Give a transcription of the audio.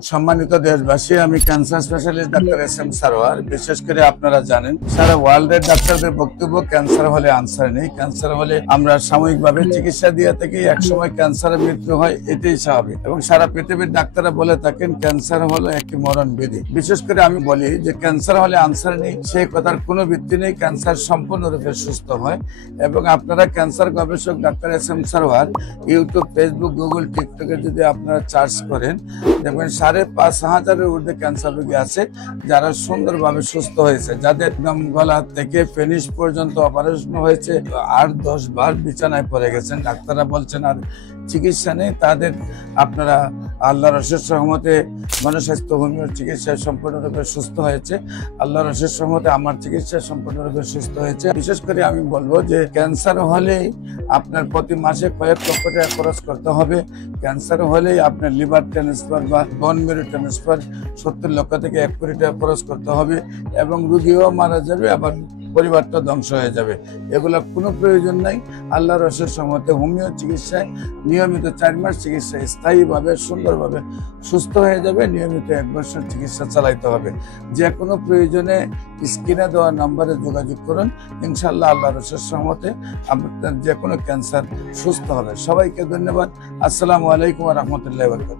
সম্মানিত দেশবাসী, আমি cancer specialist doctor S M Sarwar. বিশেষ করে আপনারা জানেন সারা ওয়ার্ল্ডের ডাক্তারদের বক্তব্য ক্যান্সার হলে আনসার নেই, ক্যান্সার হলে আমরা সাময়িকভাবে চিকিৎসা দিয়ে থাকি, একসময় ক্যান্সারে মৃত্যু হয়, এটাই স্বাভাবিক। এবং সারা পৃথিবীর ডাক্তাররা বলে থাকেন ক্যান্সার হলো একটি মরণ বিধি। বিশেষ করে আমি বলি যে ক্যান্সার হলে আনসার নেই, সেই কথার কোনো ভিত্তি নেই। ক্যান্সার সম্পূর্ণরূপে সুস্থ হয়। এবং আপনারা ক্যান্সার গবেষক doctor S M Sarwar YouTube, Facebook, Google, টিকটকে যদি আপনারা সার্চ করেন দেখবেন 5,500-এর ঊর্ধ্বে ক্যান্সার রোগী আছে যারা সুন্দরভাবে সুস্থ হয়েছে, যাদের একদম গলা থেকে ফিনিশ পর্যন্ত অপারেশন হয়েছে, 8-10 বার বিছানায় পড়ে গেছেন, ডাক্তাররা বলছেন আর চিকিৎসা নেই। তাদের আপনারা আল্লাহর অশেষ রহমতে গণস্বাস্থ্য হোমিওর চিকিৎসায় সম্পূর্ণরূপে সুস্থ হয়েছে। আল্লাহর অশেষ রহমতে আমার চিকিৎসা সম্পূর্ণরূপে সুস্থ হয়েছে। বিশেষ করে আমি বলবো যে ক্যান্সার হলেই আপনার প্রতি মাসে কয়েক লক্ষ টাকা খরচ করতে হবে। ক্যান্সার হলেই আপনার লিভার ট্রান্সফার বা বোন মেরু ট্রান্সফার 70 লক্ষ থেকে 1 কোটি টাকা খরচ করতে হবে, এবং রুগীও মারা যাবে, আবার পরিবারটা ধ্বংস হয়ে যাবে। এগুলো কোনো প্রয়োজন নাই। আল্লাহর অশেষ রহমতে হোমিও চিকিৎসায় নিয়মিত 4 মাস চিকিৎসা স্থায়ীভাবে সুন্দরভাবে সুস্থ হয়ে যাবে। নিয়মিত 1 বছর চিকিৎসা চালাইতে হবে। যে কোনো প্রয়োজনে স্ক্রিনে দেওয়া নম্বরে যোগাযোগ করুন। ইনশাআল্লাহ আল্লাহর অশেষ রহমতে আপনার যে কোনো ক্যান্সার সুস্থ হবে। সবাইকে ধন্যবাদ। আসসালামু আলাইকুম ওয়া রাহমাতুল্লাহি ওয়া বারাকাতুহু।